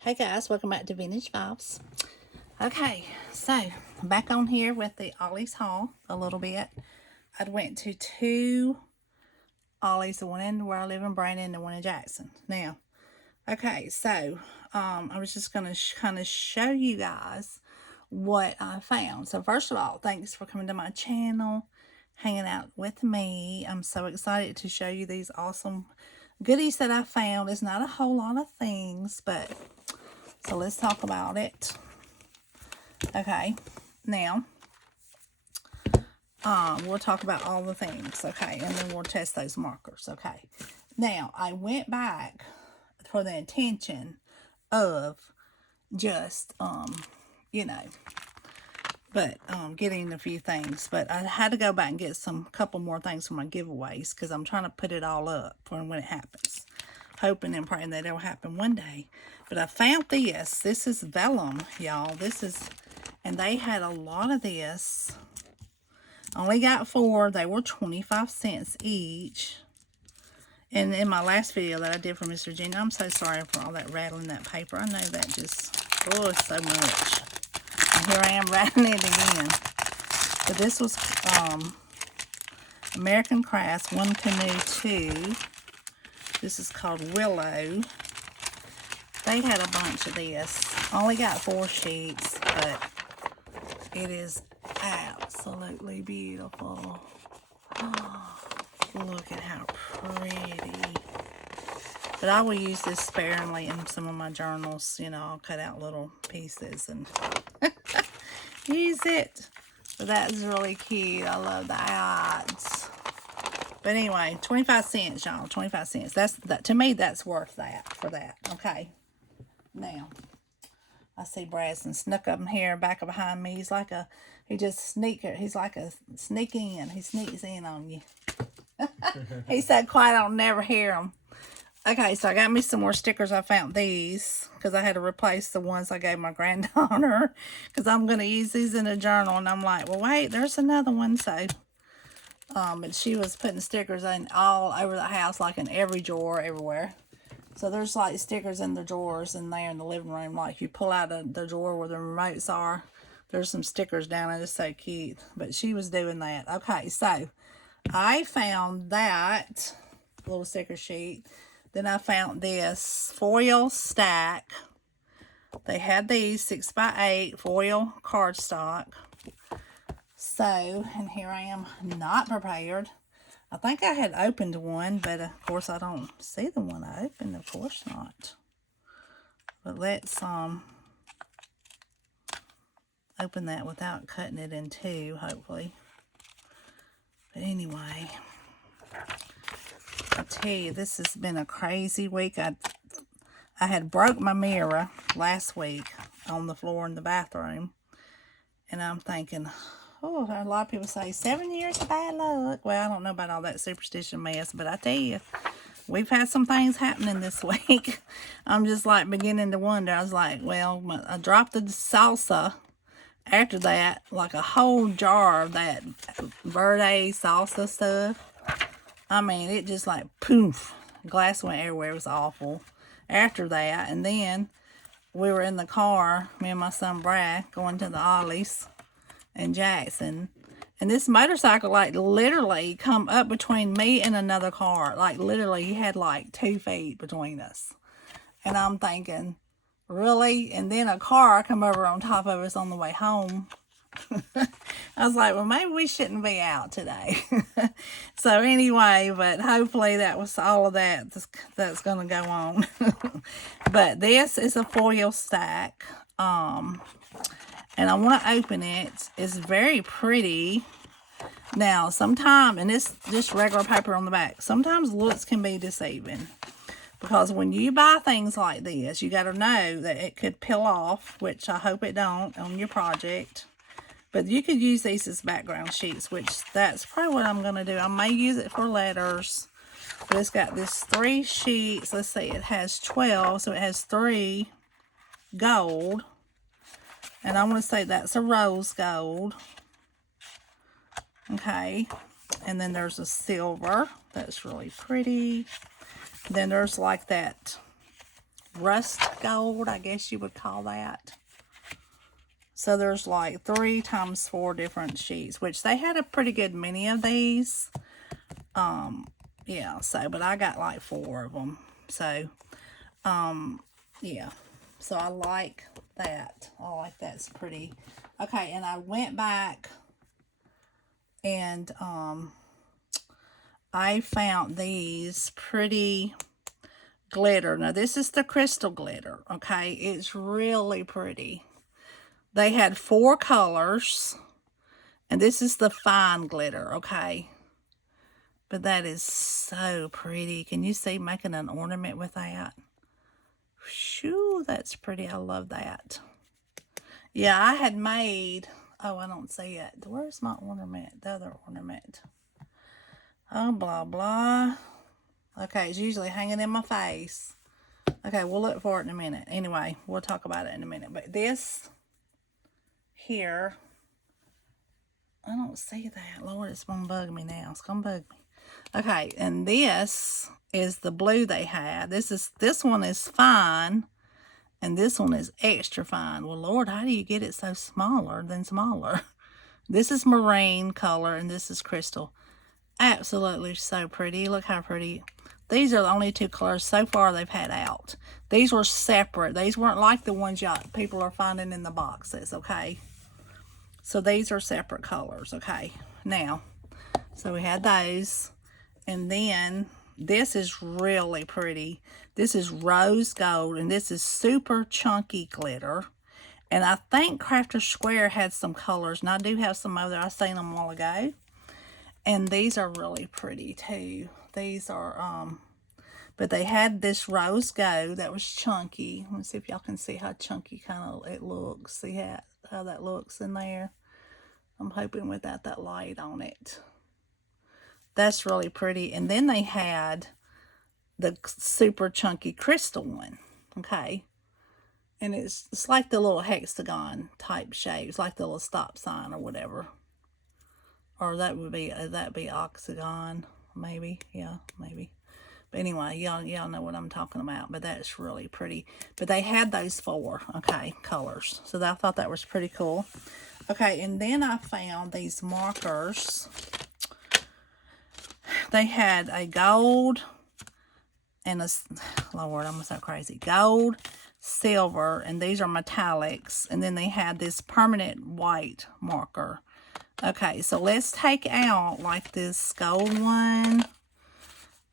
Hey guys, welcome back to Vintage Vibes. Okay, so back on here with the Ollie's haul a little bit. I went to two Ollie's, the one in where I live in Brandon and the one in Jackson. Now, okay, so I was just going to kind of show you guys what I found. So first of all, thanks for coming to my channel, hanging out with me. I'm so excited to show you these awesome goodies that I found. It's not a whole lot of things, but so let's talk about it. Okay, now, we'll talk about all the things, okay, and then we'll test those markers, okay. Now, I went back for the intention of just, you know, but, getting a few things, but I had to go back and get couple more things for my giveaways, because I'm trying to put it all up for when it happens. Hoping and praying that it'll happen one day. But I found this. This is vellum, y'all. This is, and they had a lot of this. Only got 4. They were 25 cents each. And in my last video that I did for Miss Virginia, I'm so sorry for all that rattling that paper. I know that just, oh, so much. And here I am rattling it again. But this was American Crafts, One Canoe 2. This is called Willow. They had a bunch of this. Only got 4 sheets, but it is absolutely beautiful. Oh, look at how pretty. But I will use this sparingly in some of my journals. You know, I'll cut out little pieces and use it. But that is really cute. I love the ads. But anyway, 25 cents, y'all. 25 cents. That to me, that's worth that for that. Okay. Now, I see Bradson snuck up in here back behind me. He's like he's like a sneak in. He sneaks in on you. He said quiet, I'll never hear him. Okay, so I got me some more stickers. I found these because I had to replace the ones I gave my granddaughter because I'm going to use these in a journal. And I'm like, well, wait, there's another one. So, but she was putting stickers in all over the house, like in every drawer, everywhere. So there's like stickers in the drawers in there in the living room. Like you pull out the drawer where the remotes are, there's some stickers down there. It's so cute. But she was doing that. Okay, so I found that little sticker sheet. Then I found this foil stack. They had these 6x8 foil cardstock. So, and here I am not prepared. I think I had opened one, but of course I don't see the one I opened. Of course not. But let's open that without cutting it in two, hopefully. But anyway, I tell you, this has been a crazy week. I had broke my mirror last week on the floor in the bathroom, and I'm thinking, oh, a lot of people say 7 years of bad luck. Well, I don't know about all that superstition mess, but I tell you, we've had some things happening this week. I'm just like beginning to wonder. I was like, well, I dropped the salsa. After that, like a whole jar of that verde salsa stuff. I mean, it just like poof. Glass went everywhere. It was awful. After that, and then we were in the car, me and my son Brad, going to the Ollie's in Jackson, and this motorcycle like literally come up between me and another car. Like literally he had like 2 feet between us, and I'm thinking, really? And then a car come over on top of us on the way home. I was like, well, maybe we shouldn't be out today. So anyway, but hopefully that was all of that's going to go on. But this is a foil stack. And I want to open it. It's very pretty. Now, sometimes, and it's just regular paper on the back, sometimes looks can be deceiving. Because when you buy things like this, you got to know that it could peel off, which I hope it don't on your project. But you could use these as background sheets, which that's probably what I'm going to do. I may use it for letters. But it's got this 3 sheets. Let's see, it has 12, so it has 3 gold. And I want to say that's a rose gold. Okay. And then there's a silver. That's really pretty. Then there's like that rust gold, I guess you would call that. So there's like 3 times 4 different sheets, which they had a pretty good many of these. Yeah, so, but I got like 4 of them. So, yeah. So I like that. I like that's pretty. Okay, and I went back and I found these pretty glitter. Now this is the crystal glitter, okay? It's really pretty. They had 4 colors, and this is the fine glitter, okay? But that is so pretty. Can you see making an ornament with that? Shoo, that's pretty. I love that. Yeah, I had made, oh, I don't see it. Where's my ornament? The other ornament. Oh, blah, blah. Okay, it's usually hanging in my face. Okay, we'll look for it in a minute. Anyway, we'll talk about it in a minute. But this here, I don't see that. Lord, it's going to bug me now. It's going to bug me. Okay, and this is the blue they had. This one is fine, and this one is extra fine. Well, Lord, how do you get it so smaller than smaller? This is marine color, and this is crystal. Absolutely so pretty. Look how pretty. These are the only 2 colors so far they've had out. These were separate. These weren't like the ones people are finding in the boxes, okay? So these are separate colors, okay? Now, so we had those. And then this is really pretty. This is rose gold, and this is super chunky glitter. And I think Crafter Square had some colors, and I do have some other. I seen them a while ago. And these are really pretty too. These are, but they had this rose gold that was chunky. Let me see if y'all can see how chunky kind of it looks. See how that looks in there. I'm hoping without that light on it. That's really pretty. And then they had the super chunky crystal one, okay? And it's like the little hexagon type shape. It's like the little stop sign or whatever. Or that'd be octagon, maybe. Yeah, maybe. But anyway, y'all know what I'm talking about. But that's really pretty. But they had those 4, okay, colors. So I thought that was pretty cool. Okay, and then I found these markers. They had a gold and a, Lord, I'm so crazy. Gold, silver, and these are metallics. And then they had this permanent white marker. Okay, so let's take out like this gold one.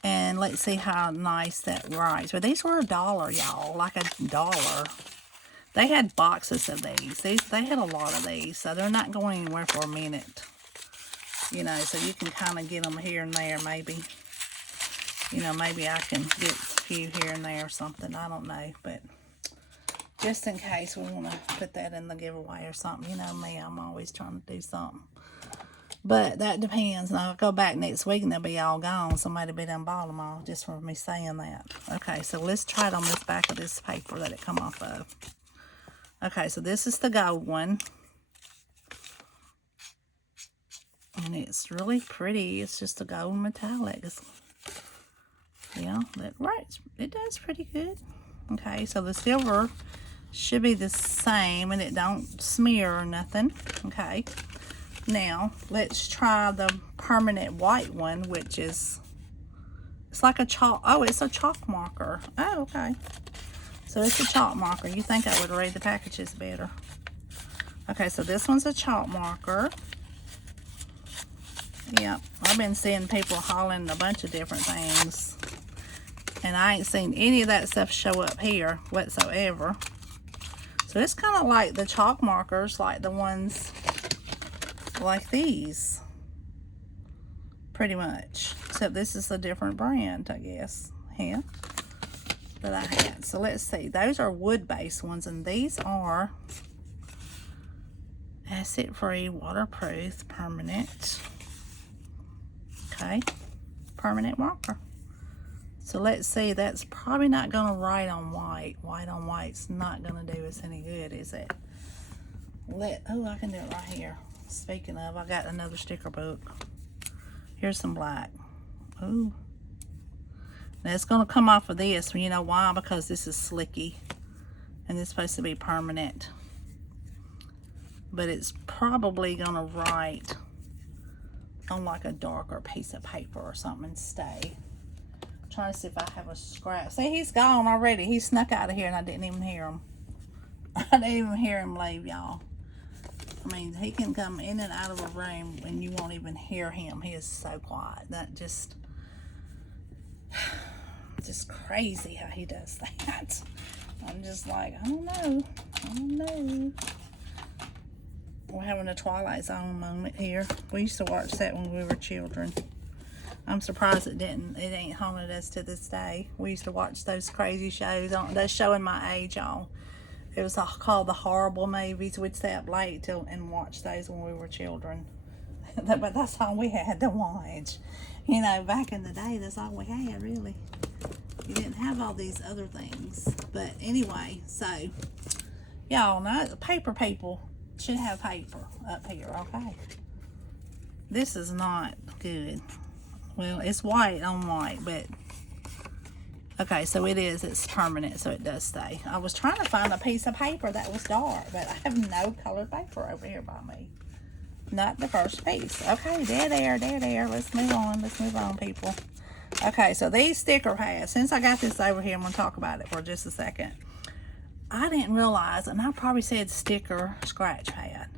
And let's see how nice that writes. But these were $1, y'all, like $1. They had boxes of these. They had a lot of these, so they're not going anywhere for a minute. You know, so you can kind of get them here and there, maybe. You know, maybe I can get a few here and there or something. I don't know, but just in case we want to put that in the giveaway or something. You know me, I'm always trying to do something. But that depends. Now, I'll go back next week and they'll be all gone. Somebody be done bought them all just for me saying that. Okay, so let's try it on this back of this paper that it come off of. Okay, so this is the gold one. And it's really pretty. It's just a gold metallic. Yeah, it does pretty good. Okay, so the silver should be the same and it don't smear or nothing. Okay. Now, let's try the permanent white one, which is, it's like a chalk, oh, it's a chalk marker. Oh, okay. So it's a chalk marker. You think I would read the packages better. Okay, so this one's a chalk marker. Yep, I've been seeing people hauling a bunch of different things. And I ain't seen any of that stuff show up here whatsoever. So it's kind of like the chalk markers, like the ones like these. Pretty much. Except this is a different brand, I guess. Here. That I had. So let's see. Those are wood-based ones. And these are acid-free, waterproof, permanent. Okay. Permanent marker. So let's see, that's probably not going to write on white. White on white's not going to do us any good, is it? Oh, I can do it right here. Speaking of, I got another sticker book. Here's some black. Ooh. Now it's going to come off of this. You know why? Because this is slicky. And it's supposed to be permanent. But it's probably going to write on like a darker piece of paper or something and stay. I'm trying to see if I have a scrap. See, he's gone already. He snuck out of here and I didn't even hear him. I didn't even hear him leave, y'all. I mean, he can come in and out of a room and you won't even hear him. He is so quiet. That just crazy how he does that. I'm just like, I don't know. We're having a Twilight Zone moment here. We used to watch that when we were children. I'm surprised it ain't haunted us to this day. We used to watch those crazy shows. That's showing my age, y'all. It was called the horrible movies. We'd stay up late and watch those when we were children. But that's all we had to watch. You know, back in the day, that's all we had, really. You didn't have all these other things. But anyway, so, y'all know, paper people should have paper up here, okay? This is not good. Well, it's white on white, but okay, so it's permanent, so it does stay. I was trying to find a piece of paper that was dark, but I have no colored paper over here by me. Not the first piece. Okay, dead air. Let's move on, people. Okay, so these sticker pads, since I got this over here, I'm going to talk about it for just a second. I didn't realize, and I probably said sticker scratch pad.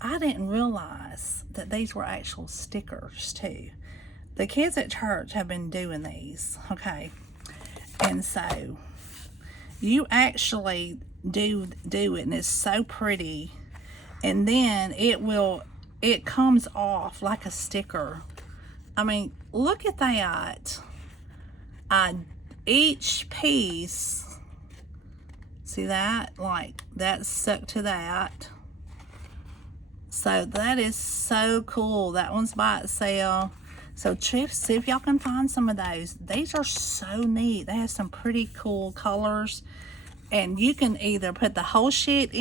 I didn't realize that these were actual stickers too. The kids at church have been doing these, okay? And so you actually do it, and it's so pretty. And then it comes off like a sticker. I mean, look at that. Each piece, see that? Like, that's stuck to that. So that is so cool. That one's by itself. So see if y'all can find some of those. These are so neat. They have some pretty cool colors. And you can either put the whole sheet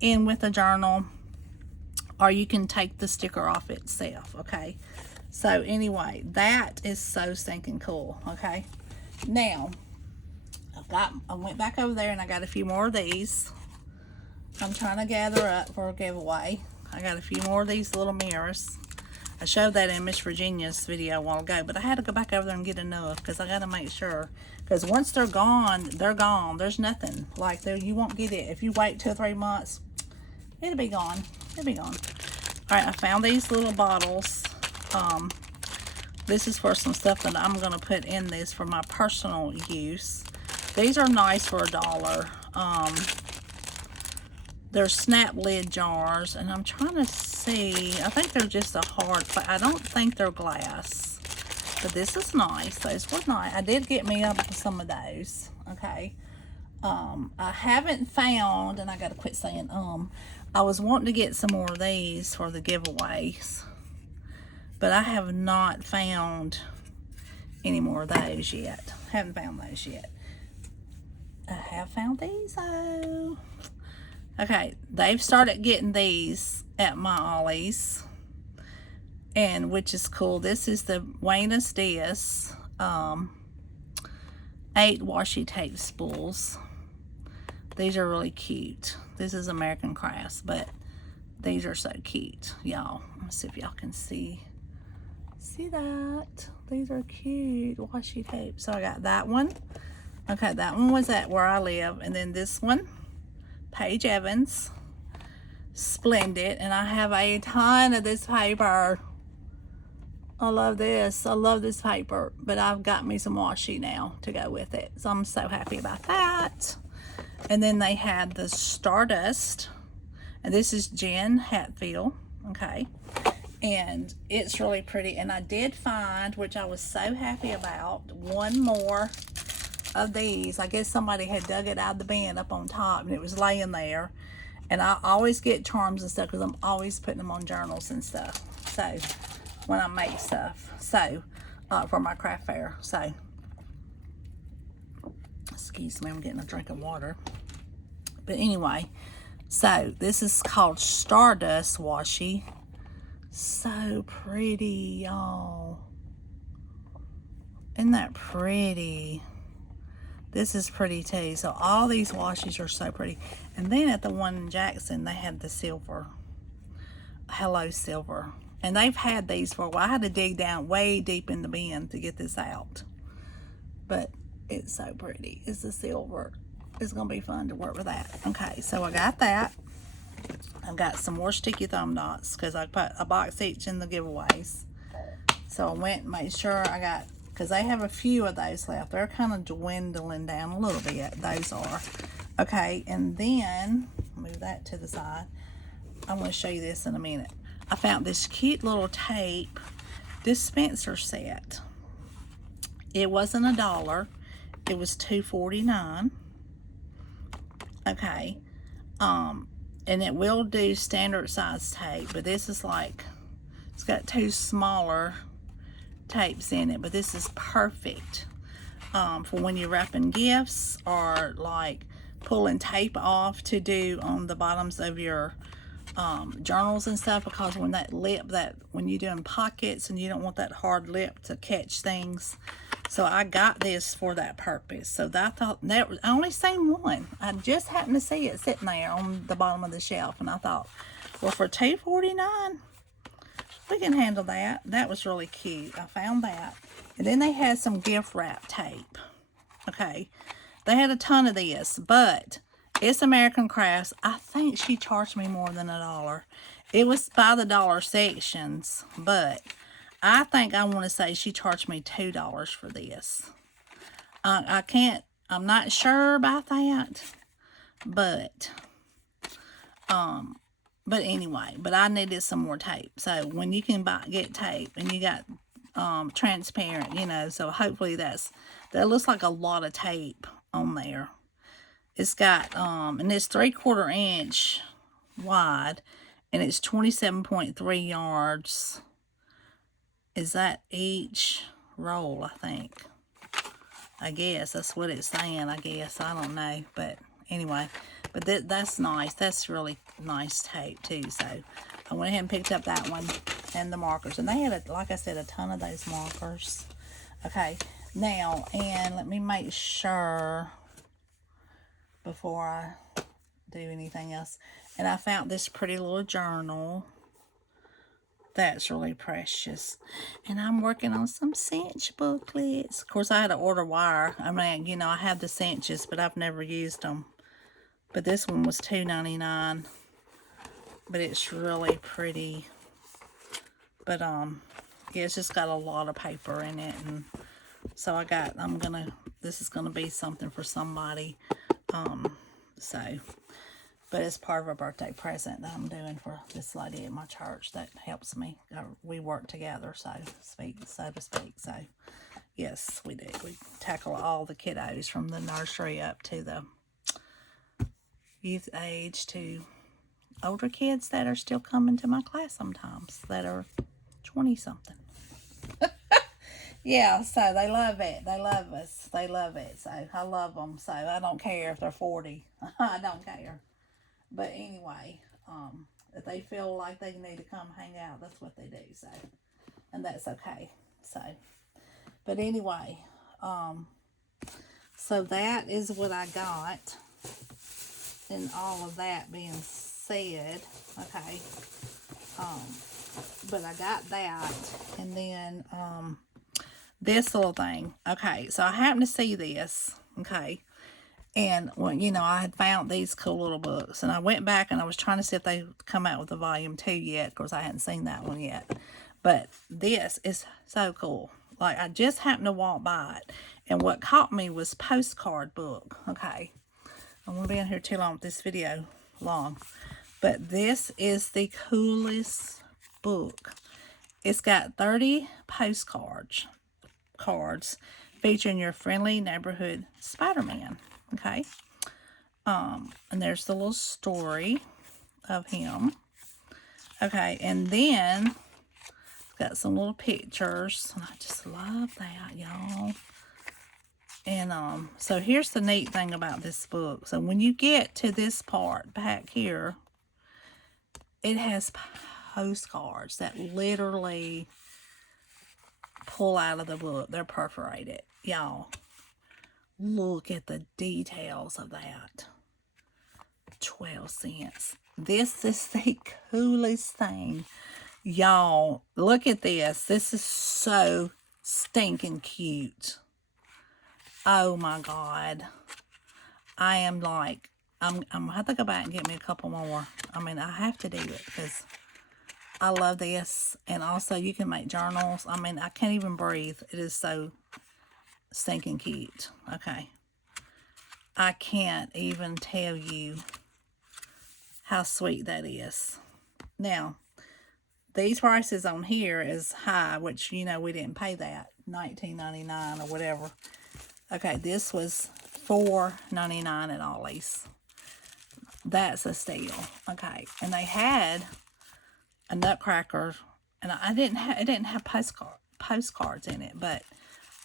in with a journal, or you can take the sticker off itself, okay? So anyway, that is so stinking cool, okay? Now, I went back over there and I got a few more of these. I'm trying to gather up for a giveaway. I got a few more of these little mirrors. I showed that in Miss Virginia's video a while ago, but I had to go back over there and get enough because I got to make sure. Because once they're gone, they're gone. There's nothing like there. You won't get it. If you wait 2 or 3 months, it'll be gone. It'll be gone. All right, I found these little bottles. This is for some stuff that I'm going to put in this for my personal use. These are nice for $1. They're snap lid jars, and I'm trying to see. I think they're just a hard, I don't think they're glass. But this is nice. Those were nice. I did get me up with some of those. Okay. I haven't found, and I got to quit saying I was wanting to get some more of these for the giveaways, but I have not found any more of those yet. Haven't found those yet. I have found these though. Okay, they've started getting these at my Ollie's, and which is cool. This is the Buenos Dias 8 washi tape spools. These are really cute. This is American Crafts, but these are so cute, y'all. Let's see if y'all can see that. These are cute washi tape. So I got that one. Okay, that one was at where I live, and then this one, Paige Evans, Splendid, and I have a ton of this paper. I love this. I love this paper, but I've got me some washi now to go with it, so I'm so happy about that. And then they had the Stardust, and this is Jen Hatfield, okay, and it's really pretty. And I did find, which I was so happy about, one more of these. I guess somebody had dug it out of the bin up on top, and it was laying there. And I always get charms and stuff because I'm always putting them on journals and stuff, so when I make stuff, so for my craft fair. So excuse me, I'm getting a drink of water. But anyway, so this is called Stardust washi. So pretty, y'all. Isn't that pretty? This is pretty too. So all these washes are so pretty. And then at the one in Jackson, they had the silver. Hello Silver. And they've had these for a while. I had to dig down way deep in the bin to get this out. But it's so pretty. It's the silver. It's going to be fun to work with that. Okay, so I got that. I've got some more sticky thumb dots because I put a box each in the giveaways. So I went and made sure I got, because they have a few of those left. They're kind of dwindling down a little bit. Those are. Okay, and then, move that to the side. I'm going to show you this in a minute. I found this cute little tape dispenser set. It wasn't $1. It was $2.49. Okay. And it will do standard size tape, but this is like, it's got two smaller tapes in it, but this is perfect for when you're wrapping gifts or like pulling tape off to do on the bottoms of your journals and stuff, because when that lip, when you're doing pockets and you don't want that hard lip to catch things. So I got this for that purpose. So I thought I only seen one. I just happened to see it sitting there on the bottom of the shelf, and I thought, well, for $2.49, we can handle that. That was really cute. I found that. And then they had some gift wrap tape. Okay, they had a ton of this, but it's American Crafts. I think she charged me more than $1. It was by the dollar sections, but I think I want to say she charged me $2 for this. I'm not sure about that, but anyway, but I needed some more tape. So when you can get tape and you got transparent, you know, so hopefully that looks like a lot of tape on there. It's got, and it's 3/4 inch wide, and it's 27.3 yards. Is that each roll, I think? I guess that's what it's saying, I guess. I don't know, but anyway. But that's nice. That's really nice tape, too. So I went ahead and picked up that one and the markers. And they had, like I said, a ton of those markers. Okay, now, and let me make sure before I do anything else. And I found this pretty little journal. That's really precious. And I'm working on some cinch booklets. Of course, I had to order wire. I mean, you know, I have the cinches, but I've never used them. But this one was $2.99. But it's really pretty. But, yeah, it's just got a lot of paper in it. And so this is going to be something for somebody. But it's part of a birthday present that I'm doing for this lady at my church that helps me. We work together, so to speak. So, yes, we do. We tackle all the kiddos from the nursery up to the youth age to older kids that are still coming to my class sometimes that are 20-something. Yeah, so they love it. They love us. They love it. So I love them. So I don't care if they're 40. I don't care. But anyway, if they feel like they need to come hang out, that's what they do. So, and that's okay. So, but anyway, so that is what I got. And all of that being said, okay, but I got that, and then this little thing. Okay, so I happened to see this. Okay. And, well, you know, I had found these cool little books. And I went back and I was trying to see if they come out with a volume 2 yet. Of course, I hadn't seen that one yet. But this is so cool. Like, I just happened to walk by it. And what caught me was postcard book. Okay. I won't be in here too long with this video long. But this is the coolest book. It's got 30 postcards featuring your friendly neighborhood Spider-Man. Okay, and there's the little story of him. Okay, and then got some little pictures, and I just love that, y'all. And so here's the neat thing about this book. So when you get to this part back here, it has postcards that literally pull out of the book. They're perforated. Y'all, look at the details of that. 12 cents. This is the coolest thing. Y'all, look at this. This is so stinking cute. Oh my God. I am like, I'm gonna have to go back and get me a couple more. I mean, I have to do it because I love this. And also you can make journals. I mean, I can't even breathe. It is so stinking cute. Okay. I can't even tell you how sweet that is. Now, these prices on here is high, which, you know, we didn't pay that. $19.99 or whatever. Okay, this was $4.99 at Ollie's. That's a steal. Okay, and they had a nutcracker, and it didn't have postcards in it, but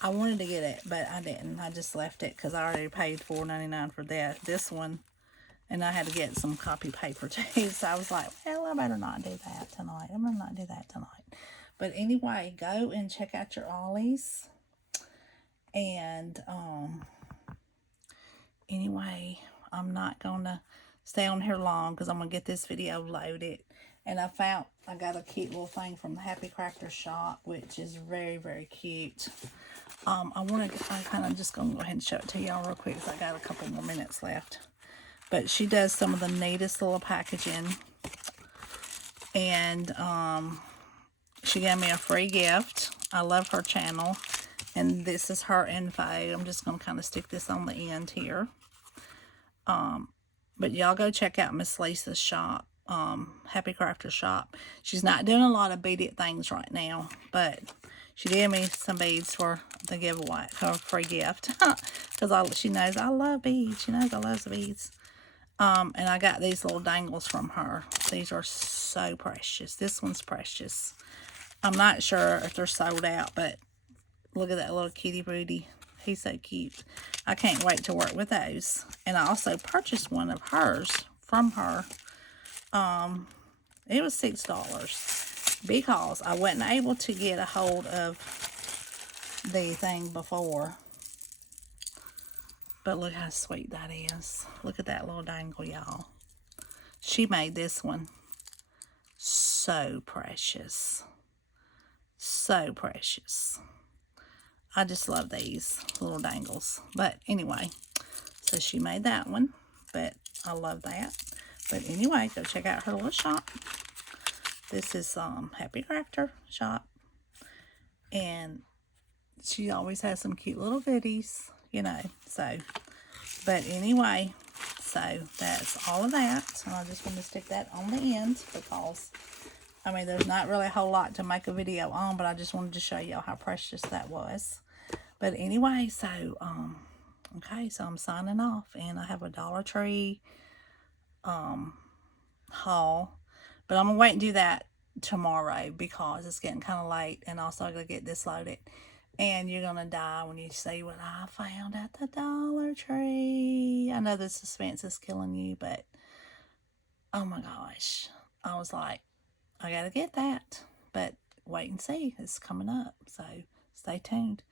I wanted to get it, but I didn't. I just left it because I already paid $4.99 for that. This one, and I had to get some copy paper too. So I was like, well, I better not do that tonight. I better not do that tonight. But anyway, go and check out your Ollie's. And anyway, I'm not gonna stay on here long because I'm gonna get this video loaded. And I got a cute little thing from the Happy Crafter shop, which is very, very cute. I'm kind of just gonna go ahead and show it to y'all real quick because I got a couple more minutes left. But she does some of the neatest little packaging. And she gave me a free gift. I love her channel. And this is her info. I'm just going to kind of stick this on the end here. But y'all go check out Miss Lisa's shop. Happy Crafter shop. She's not doing a lot of beaded things right now. But she gave me some beads for the giveaway. For a free gift. Because she knows I love beads. She knows I love the beads. And I got these little dangles from her. These are so precious. This one's precious. I'm not sure if they're sold out, but look at that little kitty booty. He's so cute. I can't wait to work with those. And I also purchased one of hers from her. It was $6 because I wasn't able to get a hold of the thing before. But look how sweet that is. Look at that little dangle, y'all. She made this one so precious. So precious. I just love these little dangles. But anyway, so she made that one. But I love that. But anyway, go check out her little shop. This is Happy Crafter shop. And she always has some cute little goodies, you know. So, but anyway, so that's all of that. So I just want to stick that on the end because, I mean, there's not really a whole lot to make a video on, but I just wanted to show y'all how precious that was. But anyway, so, okay, so I'm signing off, and I have a Dollar Tree haul, but I'm going to wait and do that tomorrow because it's getting kind of late, and also I got to get this loaded. And you're going to die when you see what I found at the Dollar Tree. I know the suspense is killing you, but oh my gosh. I was like, I got to get that. But wait and see. It's coming up. So stay tuned.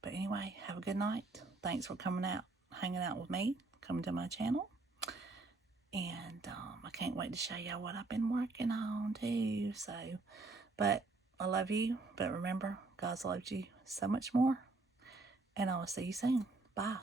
But anyway, have a good night. Thanks for coming out, hanging out with me, coming to my channel. And I can't wait to show y'all what I've been working on too. So, but I love you. But remember, God loves you so much more. And I will see you soon. Bye.